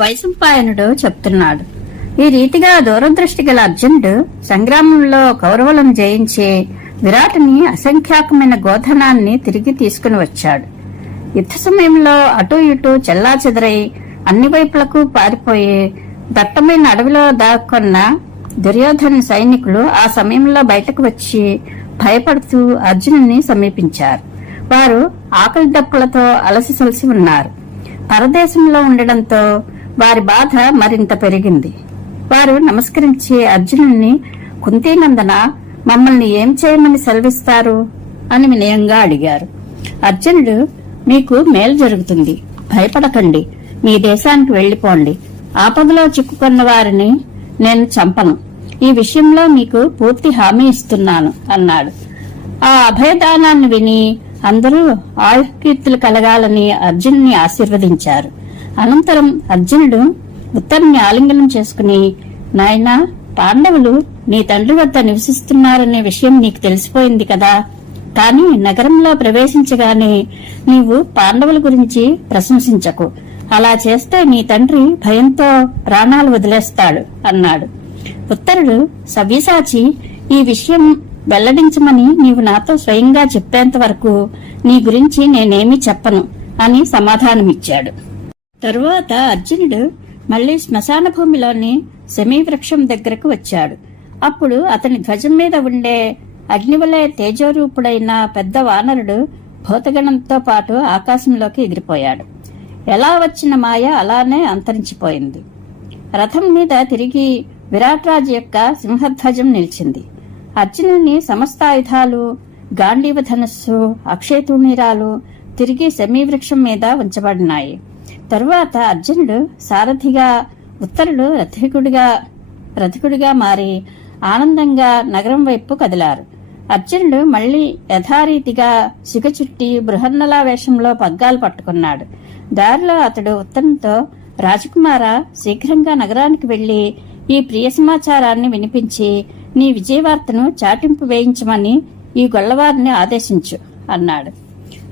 వైశంపాయనుడు చెప్తున్నాడు. ఈ రీతిగా దూరదృష్టి గల అర్జునుడు సంగ్రామంలో కౌరవులను జయించి విరాటుని అసంఖ్యాకమైన గోధనాన్ని తిరిగి తీసుకుని వచ్చాడు. యుద్ధ సమయంలో అటూ ఇటూ చెల్లా చెదరై అన్ని వైపులకు పారిపోయి దట్టమైన అడవిలో దాక్కున్న దుర్యోధన సైనికులు ఆ సమయంలో బయటకు వచ్చి భయపడుతూ అర్జునుని సమీపించారు. వారు ఆకలి దప్పులతో అలసిసలసి ఉన్నారు. పరదేశంలో ఉండడంతో వారి బాధ మరింత పెరిగింది. వారు నమస్కరించి అర్జునుని కుంతీనందన మమ్మల్ని ఏం చేయమని సెలవిస్తారు? అని వినయంగా అడిగారు. అర్జునుడు మీకు మేలు జరుగుతుంది. భయపడకండి. మీ దేశానికి వెళ్ళిపోండి ఆపదలో చిక్కుకున్న వారిని నేను చంపను. ఈ విషయంలో మీకు పూర్తి హామీ ఇస్తున్నాను అన్నాడు. ఆ అభయదానాన్ని విని అందరూ ఆయుకీర్తులు కలగాలని అర్జునుని ఆశీర్వదించారు. అనంతరం అర్జునుడు ఉత్తరుని ఆలింగనం చేసుకుని నాయనా పాండవులు నీ తండ్రి వద్ద నివసిస్తున్నారనే విషయం నీకు తెలిసిపోయింది కదా. కాని నగరంలో ప్రవేశించగానే నీవు పాండవుల గురించి ప్రశంసించకు. అలా చేస్తే నీ తండ్రి భయంతో ప్రాణాలు వదిలేస్తాడు అన్నాడు. ఉత్తరుడు సవ్యసాచి ఈ విషయం వెల్లడించమని నీవు నాతో స్వయంగా చెప్పేంత వరకు నీ గురించి నేనేమీ చెప్పను అని సమాధానమిచ్చాడు. తరువాత అర్జునుడు మళ్ళీ శ్మశాన భూమిలోని వృక్షం దగ్గరకు వచ్చాడు. అప్పుడు అతని ధ్వజం మీద ఉండే అగ్నివలే తేజోరూపుడైన పెద్ద వానరుడు భూతగణంతో పాటు ఆకాశంలోకి ఎగిరిపోయాడు. ఎలా వచ్చిన మాయ అలానే అంతరించిపోయింది. రథం మీద తిరిగి విరాట్రాజు యొక్క సింహధ్వజం నిలిచింది. అర్జునుని సమస్త ఆయుధాలు గాంధీవ ధనస్సు అక్షయతూణీరాలు తిరిగి శమీవృక్షం మీద ఉంచబడినాయి. తరువాత అర్జునుడు సారథిగా ఉత్తరుడు రథికుడిగా రథికుడిగా మారి ఆనందంగా నగరం వైపు కదిలారు. అర్జునుడు మళ్ళీ యథారీతిగా సిగచుట్టి బృహన్నలా వేషంలో పగ్గాలు పట్టుకున్నాడు. దారిలో అతడు ఉత్తరంతో రాజకుమార శీఘ్రంగా నగరానికి వెళ్ళి ఈ ప్రియ సమాచారాన్ని వినిపించి నీ విజయవార్తను చాటింపు వేయించమని ఈ గొల్లవారిని ఆదేశించు అన్నాడు.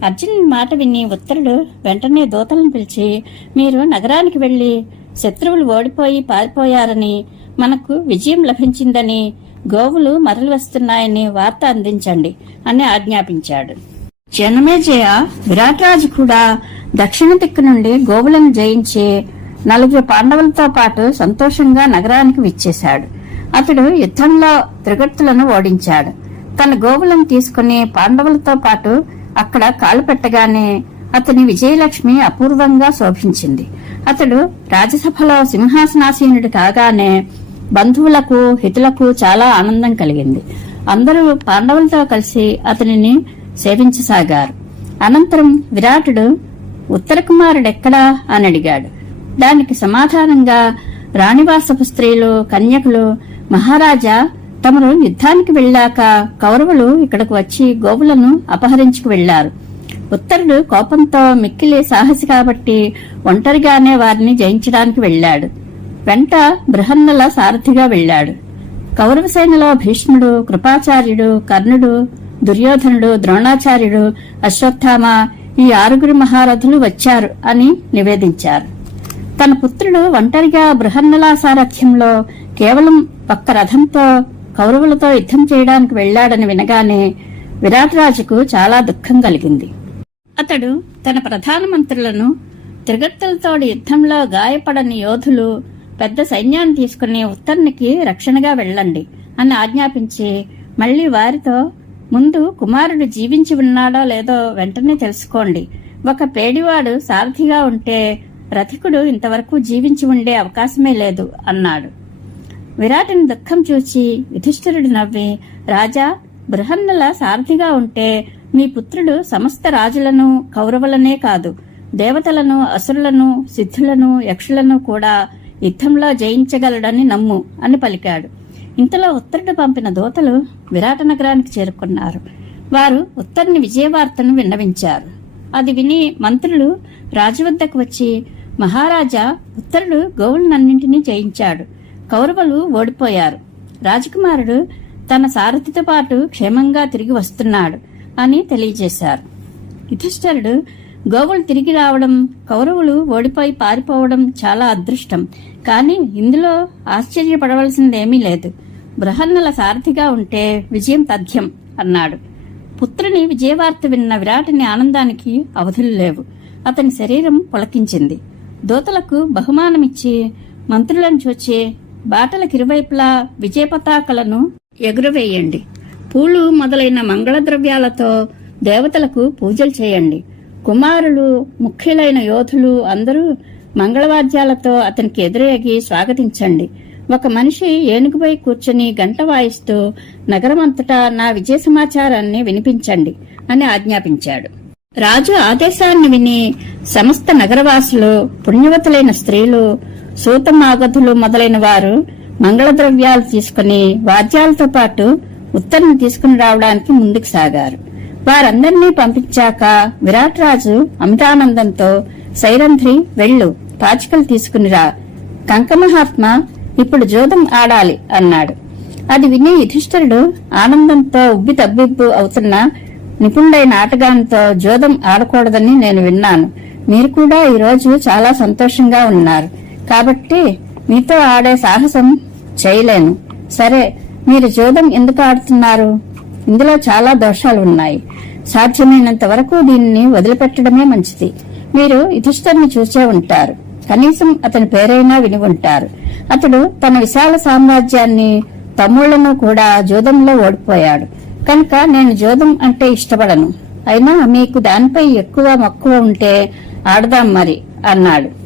అర్జున్ మాట విని ఉత్తరుడు వెంటనే దూతలను పిలిచి మీరు నగరానికి వెళ్ళి శత్రువులు ఓడిపోయి పారిపోయారని మనకు విజయం లభించిందని గోవులు మరలి వస్తున్నాయని వార్త అందించండి అని ఆజ్ఞాపించాడు. జనమేజయ విరాట్రాజు కూడా దక్షిణ దిక్కు నుండి గోవులను జయించి నలుగురు పాండవులతో పాటు సంతోషంగా నగరానికి విచ్చేశాడు. అతడు యుద్ధంలో త్రిగర్తులను ఓడించాడు. తన గోవులను తీసుకుని పాండవులతో పాటు అక్కడ కాలు పెట్టగానే అతని విజయలక్ష్మి అపూర్వంగా శోభించింది. అతడు రాజసభలో సింహాసనాసీనుడు కాగానే బంధువులకు హితులకు చాలా ఆనందం కలిగింది. అందరూ పాండవులతో కలిసి అతనిని సేవించసాగారు. అనంతరం విరాటుడు ఉత్తర కుమారుడెక్కడా? అని అడిగాడు. దానికి సమాధానంగా రాణివాసపు స్త్రీలు కన్యకులు మహారాజా తమరు యుద్ధానికి వెళ్ళాక కౌరవులు ఇక్కడకు వచ్చి గోవులను అపహరించుకు వెళ్ళారు ఉత్తరుడు కోపంతో మిక్కిలి సాహసి కాబట్టి ఒంటరిగానే వారిని జయించడానికి వెళ్ళాడు వెంట బృహన్నల సారథిగా వెళ్ళాడు కౌరవ సేనలో భీష్ముడు కృపాచార్యుడు కర్ణుడు దుర్యోధనుడు ద్రోణాచార్యుడు అశ్వత్థామ ఈ ఆరుగురు మహారథులు వచ్చారు అని నివేదించారు. తన పుత్రుడు ఒంటరిగా బృహన్నలా సారథ్యంలో కేవలం ఒక్క రథంతో కౌరవులతో యుద్ధం చేయడానికి వెళ్ళాడని వినగానే విరాటరాజుకు చాలా దుఃఖం కలిగింది. అతడు తన ప్రధానమంత్రులను త్రిగర్తలతోడి యుద్ధంలో గాయపడని యోధులు పెద్ద సైన్యాన్ని తీసుకుని ఉత్తర్నికి రక్షణగా వెళ్ళండి అని ఆజ్ఞాపించి మళ్ళీ వారితో ముందు కుమారుడు జీవించి ఉన్నాడో లేదో వెంటనే తెలుసుకోండి. ఒక పేడివాడు సారథిగా ఉంటే రథికుడు ఇంతవరకు జీవించి ఉండే అవకాశమే లేదు అన్నాడు. విరాటుని దుఃఖం చూచి యుధిష్ఠిరుడు నవ్వి రాజా బృహన్నల సారథిగా ఉంటే మీ పుత్రుడు సమస్త రాజులను కౌరవులనే కాదు దేవతలను అసురులను సిద్ధులను యక్షులను కూడా యుద్ధంలో జయించగలడని నమ్ము అని పలికాడు. ఇంతలో ఉత్తరుడు పంపిన దూతలు విరాట నగరానికి చేరుకున్నారు. వారు ఉత్తరుని విజయవార్తను విన్నవించారు. అది విని మంత్రులు రాజు వద్దకు వచ్చి మహారాజా ఉత్తరుడు గోవులనన్నింటినీ జయించాడు. కౌరవులు ఓడిపోయారు. రాజకుమారుడు తన సారథితో పాటు క్షేమంగా తిరిగి వస్తున్నాడు అని తెలియజేశారు. యుధిష్ఠరుడు గోవులు తిరిగి రావడం కౌరవులు ఓడిపోయి పారిపోవడం చాలా అదృష్టం. కానీ ఇందులో ఆశ్చర్యపడవలసిందేమీ లేదు. బృహన్నల సారథిగా ఉంటే విజయం తథ్యం అన్నాడు. పుత్రుని విజయవార్త విన్న విరాటని ఆనందానికి అవధులు లేవు. అతని శరీరం పులకించింది. దూతలకు బహుమానమిచ్చి మంత్రులను చూచి బాటలకు ఇరువైపులా విజయ పతాకలను ఎగురవేయండి. పూలు మొదలైన మంగళ ద్రవ్యాలతో దేవతలకు పూజలు చేయండి. కుమారులు ముఖ్యులైన యోధులు అందరూ మంగళవాద్యాలతో అతనికి ఎదురేగి స్వాగతించండి. ఒక మనిషి ఏనుగుపై కూర్చుని గంట వాయిస్తూ నగరమంతటా నా విజయ సమాచారాన్ని వినిపించండి అని ఆజ్ఞాపించాడు. రాజు ఆదేశాన్ని విని సమస్త నగరవాసులు పుణ్యవతులైన స్త్రీలు సూతమాగధులు మొదలైన వారు మంగళ ద్రవ్యాలు తీసుకుని వాద్యాలతో పాటు ఉత్తరం తీసుకుని రావడానికి ముందుకు సాగారు. వారందరినీ పంపించాక విరాట్ రాజు అమితానందంతో సైరంధ్రి వెళ్ళు పాచికలు తీసుకునిరా కంకమహాత్మ ఇప్పుడు జోదం ఆడాలి అన్నాడు. అది విని యుధిష్ఠరుడు ఆనందంతో ఉబ్బి తబ్బిబ్బు అవుతున్న నిపుణుడైన ఆటగానితో జోదం ఆడకూడదని నేను విన్నాను. మీరు కూడా ఈరోజు చాలా సంతోషంగా ఉన్నారు. కాబట్టి మీతో ఆడే సాహసం చేయలేను. సరే మీరు జోదం ఎందుకు ఆడుతున్నారు? ఇందులో చాలా దోషాలు ఉన్నాయి. సాధ్యమైనంత వరకు దీనిని వదిలిపెట్టడమే మంచిది. మీరు యుధిష్ఠర్ని చూసే ఉంటారు. కనీసం అతని పేరైనా విని ఉంటారు. అతడు తన విశాల సామ్రాజ్యాన్ని తమ్ముళ్ళను కూడా జోదంలో ఓడిపోయాడు. కనుక నేను జోదం అంటే ఇష్టపడను. అయినా మీకు దానిపై ఎక్కువ మక్కువ ఉంటే ఆడదాం మరి అన్నాడు.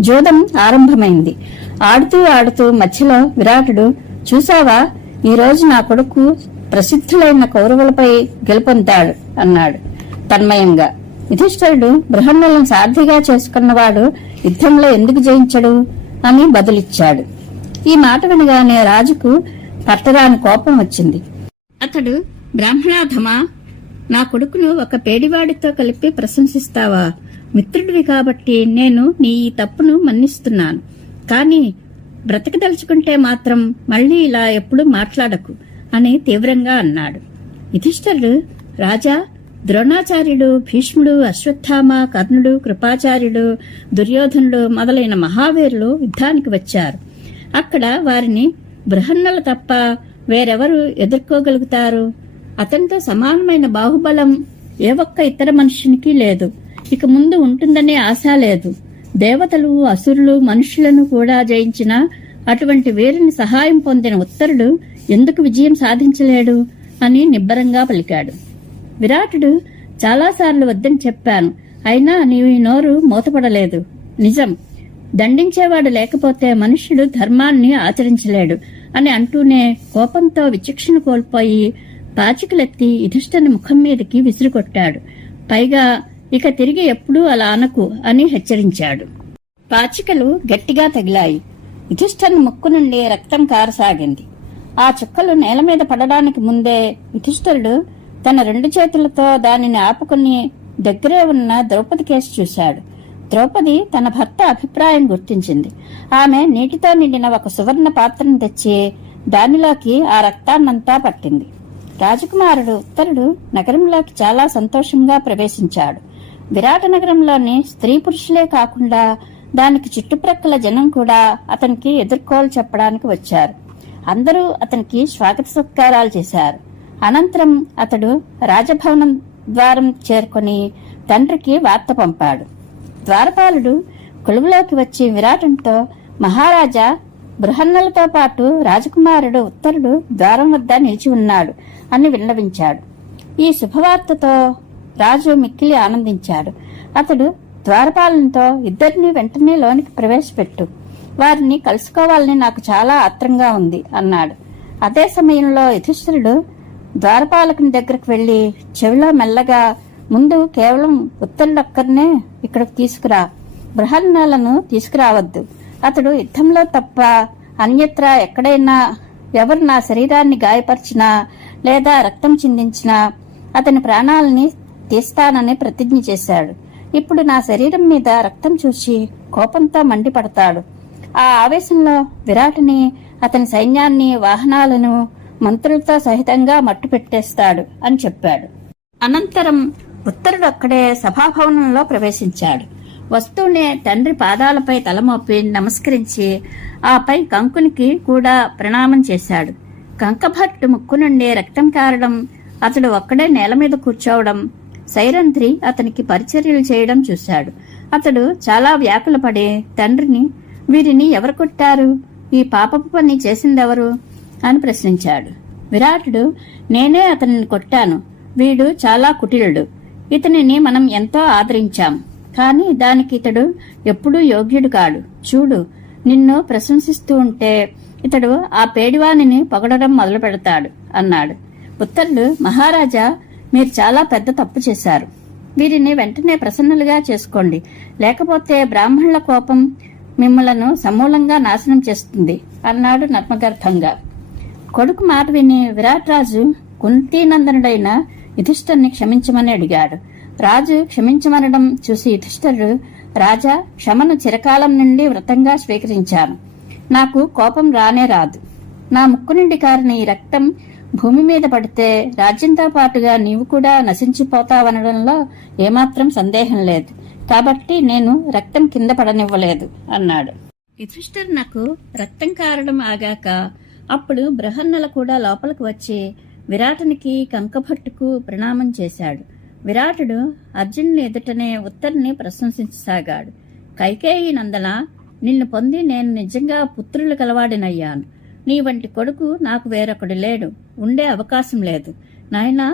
జోదం ఆరంభమైంది. ఆడుతూ ఆడుతూ మధ్యలో విరాటుడు చూసావా ఈ రోజు నా కొడుకు ప్రసిద్ధులైన కౌరవులపై గెలుపొందాడు అన్నాడు తన్మయంగా. యుధిష్ఠరుడు బృహన్నలను సార్థిగా చేసుకున్నవాడు యుద్ధంలో ఎందుకు జయించడు? అని బదులిచ్చాడు. ఈ మాట వినగానే రాజుకు పట్టరాని కోపం వచ్చింది. అతడు బ్రాహ్మణాధమా? నా కొడుకును ఒక పేడివాడితో కలిపి ప్రశంసిస్తావా? మిత్రుడివి కాబట్టి నేను నీ ఈ తప్పును మన్నిస్తున్నాను. కానీ బ్రతకదలుచుకుంటే మాత్రం మళ్ళీ ఇలా ఎప్పుడు మాట్లాడకు అని తీవ్రంగా అన్నాడు. యుధిష్ఠరుడు రాజా ద్రోణాచార్యుడు భీష్ముడు అశ్వత్థామ కర్ణుడు కృపాచార్యుడు దుర్యోధనుడు మొదలైన మహావీరులు యుద్ధానికి వచ్చారు. అక్కడ వారిని బృహన్నలు తప్ప వేరెవరు ఎదుర్కోగలుగుతారు? అతనితో సమానమైన బాహుబలం ఏ ఒక్క ఇతర మనుషునికి లేదు. ఇక ముందు ఉంటుందనే ఆశ లేదు. దేవతలు అసురులు మనుషులను కూడా జయించిన అటువంటి వీరిని సహాయం పొందిన ఉత్తరుడు ఎందుకు విజయం సాధించలేడు అని నిబ్బరంగా పలికాడు. విరాటుడు చాలాసార్లు వద్దని చెప్పాను. అయినా నీవు ఈ నోరు మూతపడలేదు. నిజం. దండించేవాడు లేకపోతే మనుష్యుడు ధర్మాన్ని ఆచరించలేడు అని అంటూనే కోపంతో విచక్షణ కోల్పోయి పాచికలెత్తి యుధిష్ఠని ముఖం మీదకి విసిరికొట్టాడు. పైగా ఇక తిరిగి ఎప్పుడూ అలా అనకు అని హెచ్చరించాడు. పాచికలు గట్టిగా తగిలాయి. యుధిష్ఠని ముక్కు నుండి రక్తం కారసాగింది. ఆ చుక్కలు నేల మీద పడడానికి ముందే యుధిష్ఠరుడు తన రెండు చేతులతో దానిని ఆపుకుని దగ్గరే ఉన్న ద్రౌపది కేసు చూశాడు. ద్రౌపది తన భర్త అభిప్రాయం గుర్తించింది. ఆమె నీటితో నిండిన ఒక సువర్ణ పాత్రను తెచ్చి దానిలోకి ఆ రక్తాన్నంతా పట్టింది. రాజకుమారుడు ఉత్తరుడు నగరంలోకి చాలా సంతోషంగా ప్రవేశించాడు. విరాట నగరంలోని స్త్రీ పురుషులే కాకుండా దానికి చుట్టుప్రక్కల జనం కూడా అతనికి ఎదుర్కోలు చెప్పడానికి వచ్చారు. అందరూ అతనికి స్వాగత సత్కారాలు చేశారు. అనంతరం అతడు రాజభవనం ద్వారం చేరుకొని తండ్రికి వార్త పంపాడు. ద్వారపాలుడు కొలువులోకి వచ్చి విరాటంతో మహారాజా బృహన్నలతో పాటు రాజకుమారుడు ఉత్తరుడు ద్వారం వద్ద నిలిచి ఉన్నాడు అని విన్నవించాడు. ఈ శుభవార్తతో రాజు మిక్కిలి ఆనందించాడు. అతడు ద్వారపాలనతో ఇద్దరిని వెంటనే లోనికి ప్రవేశపెట్టు. వారిని కలుసుకోవాలని నాకు చాలా ఆత్రంగా ఉంది అన్నాడు. అదే సమయంలో యుధిష్ఠిరుడు ద్వారపాలకుని దగ్గరకు వెళ్ళి చెవిలో మెల్లగా ముందు కేవలం ఉత్తరుడొక్కరినే ఇక్కడికి తీసుకురా. బృహన్నలను తీసుకురావద్దు. అతడు యుద్ధంలో తప్ప అన్యత్రా ఎక్కడైనా ఎవరు నా శరీరాన్ని గాయపరిచినా లేదా రక్తం చిందించినా అతని ప్రాణాలని తీస్తానని ప్రతిజ్ఞ చేశాడు. ఇప్పుడు నా శరీరం మీద రక్తం చూసి కోపంతో మండిపడతాడు. ఆ ఆవేశంలో విరాట్ని అతని సైన్యాన్ని వాహనాలను మంత్రులతో సహితంగా మట్టు పెట్టేస్తాడు అని చెప్పాడు. అనంతరం ఉత్తరుడు అక్కడే సభాభవనంలో ప్రవేశించాడు. వస్తూనే తండ్రి పాదాలపై తలమోపి నమస్కరించి ఆపై కంకునికి కూడా ప్రణామం చేశాడు. కంకభట్టు ముక్కు నుండి రక్తం కారడం అతడు ఒక్కడే నేల మీద కూర్చోవడం సైరంధ్రి అతనికి పరిచర్యలు చేయడం చూశాడు. అతడు చాలా వ్యాకులపడే తండ్రిని వీరిని ఎవరు కొట్టారు? ఈ పాపపు పని చేసిందెవరు? అని ప్రశ్నించాడు. విరాటుడు నేనే అతనిని కొట్టాను. వీడు చాలా కుటిలుడు. ఇతనిని మనం ఎంతో ఆదరించాం. కాని దానికి ఇతడు ఎప్పుడూ యోగ్యుడు కాడు. చూడు నిన్ను ప్రశంసిస్తూ ఉంటే ఇతడు ఆ పేడివానిని పొగడడం మొదలు పెడతాడు అన్నాడు. పుత్రుడు మహారాజా మీరు చాలా పెద్ద తప్పు చేశారు. వీరిని వెంటనే ప్రసన్నులుగా చేసుకోండి. లేకపోతే బ్రాహ్మణుల కోపం మిమ్మలను సమూలంగా నాశనం చేస్తుంది. అన్నాడు నర్మగర్భంగా కొడుకు మాట విని విరాట్ రాజు కుంతీనందనుడైన యుధిష్ఠర్ని క్షమించమని అడిగాడు. రాజు క్షమించమనడం చూసి యుధిష్ఠరుడు రాజా క్షమను చిరకాలం నుండి వ్రతంగా స్వీకరించాను. నాకు కోపం రానే రాదు. నా ముక్కు నుండి కారిన ఈ రక్తం భూమి మీద పడితే రాజ్యంతో పాటుగా నీవు కూడా నశించిపోతావనడంలో ఏమాత్రం సందేహం లేదు. కాబట్టి నేను రక్తం కింద పడనివ్వలేదు అన్నాడు. యుధిష్ఠర్ నాకు రక్తం కారడం ఆగాక అప్పుడు బృహన్నల కూడా లోపలికి వచ్చి విరాటునికి కంకభట్టుకు ప్రణామం చేశాడు. విరాటుడు అర్జునుని ఎదుటనే ఉత్తర్ని ప్రశంసించసాగాడు. కైకేయి నందన నిన్ను పొంది నేను నిజంగా పుత్రులు కలవాడినయ్యాను నీ వంటి కొడుకు నాకు వేరొకడు లేడు. ఉండే అవకాశం లేదు. నాయనా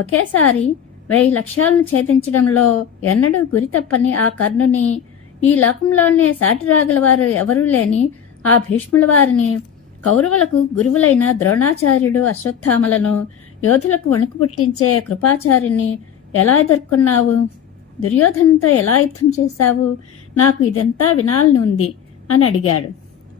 ఒకేసారి వెయ్యి లక్ష్యాలను ఛేదించడంలో ఎన్నడూ గురి తప్పని ఆ కర్ణుని ఈ లోకంలోనే సాటిరాగల వారు ఎవరూ లేని ఆ భీష్ముల వారిని కౌరవులకు గురువులైన ద్రోణాచార్యుడు అశ్వత్థామలను యోధులకు వణుకు పుట్టించే కృపాచార్యుని ఎలా ఎదుర్కొన్నావు? దుర్యోధనంతో ఎలా యుద్ధం చేశావు? నాకు ఇదంతా వినాలని ఉంది అని అడిగాడు.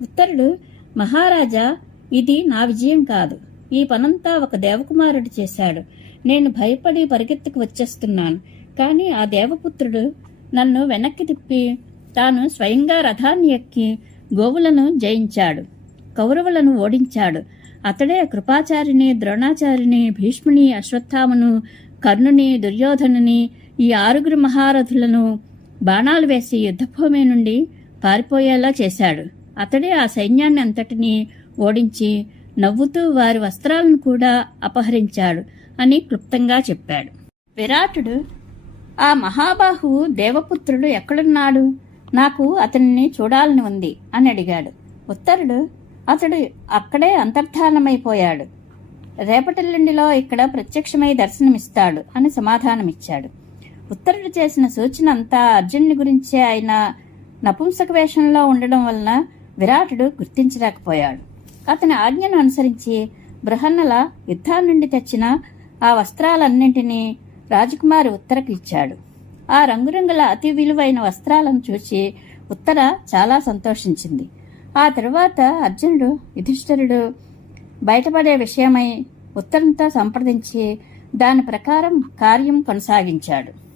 ఉత్తరుడు మహారాజా ఇది నా విజయం కాదు. ఈ పనంతా ఒక దేవకుమారుడు చేశాడు. నేను భయపడి పరిగెత్తుకు వచ్చేస్తున్నాను. కానీ ఆ దేవపుత్రుడు నన్ను వెనక్కి తిప్పి తాను స్వయంగా రథాన్ని ఎక్కి గోవులను జయించాడు. కౌరవులను ఓడించాడు. అతడే కృపాచారిని ద్రోణాచారిని భీష్ముని అశ్వత్థామను కర్ణుని దుర్యోధనుని ఈ ఆరుగురు మహారథులను బాణాలు వేసి యుద్ధభూమి నుండి పారిపోయేలా చేశాడు. అతడే ఆ సైన్యాన్ని అంతటినీ ఓడించి నవ్వుతూ వారి వస్త్రాలను కూడా అపహరించాడు అని క్లుప్తంగా చెప్పాడు. విరాటుడు ఆ మహాబాహువు దేవపుత్రుడు ఎక్కడున్నాడు? నాకు అతన్ని చూడాలని ఉంది అని అడిగాడు. ఉత్తరుడు అతడు అక్కడే అంతర్ధానమైపోయాడు. రేపటిల్లుండిలో ఇక్కడ ప్రత్యక్షమై దర్శనమిస్తాడు అని సమాధానమిచ్చాడు. ఉత్తరుడు చేసిన సూచన అంతా అర్జునుని గురించే ఆయన నపుంసక వేషంలో ఉండడం వలన విరాటుడు గుర్తించలేకపోయాడు. అతని ఆజ్ఞను అనుసరించి బృహన్నల యుద్ధం నుండి తెచ్చిన ఆ వస్త్రాలన్నింటినీ రాజకుమారి ఉత్తరకు ఇచ్చాడు. ఆ రంగురంగుల అతి విలువైన వస్త్రాలను చూసి ఉత్తర చాలా సంతోషించింది. ఆ తరువాత అర్జునుడు యుధిష్ఠరుడు బయటపడే విషయమై ఉత్తరంతో సంప్రదించి దాని ప్రకారం కార్యం కొనసాగించాడు.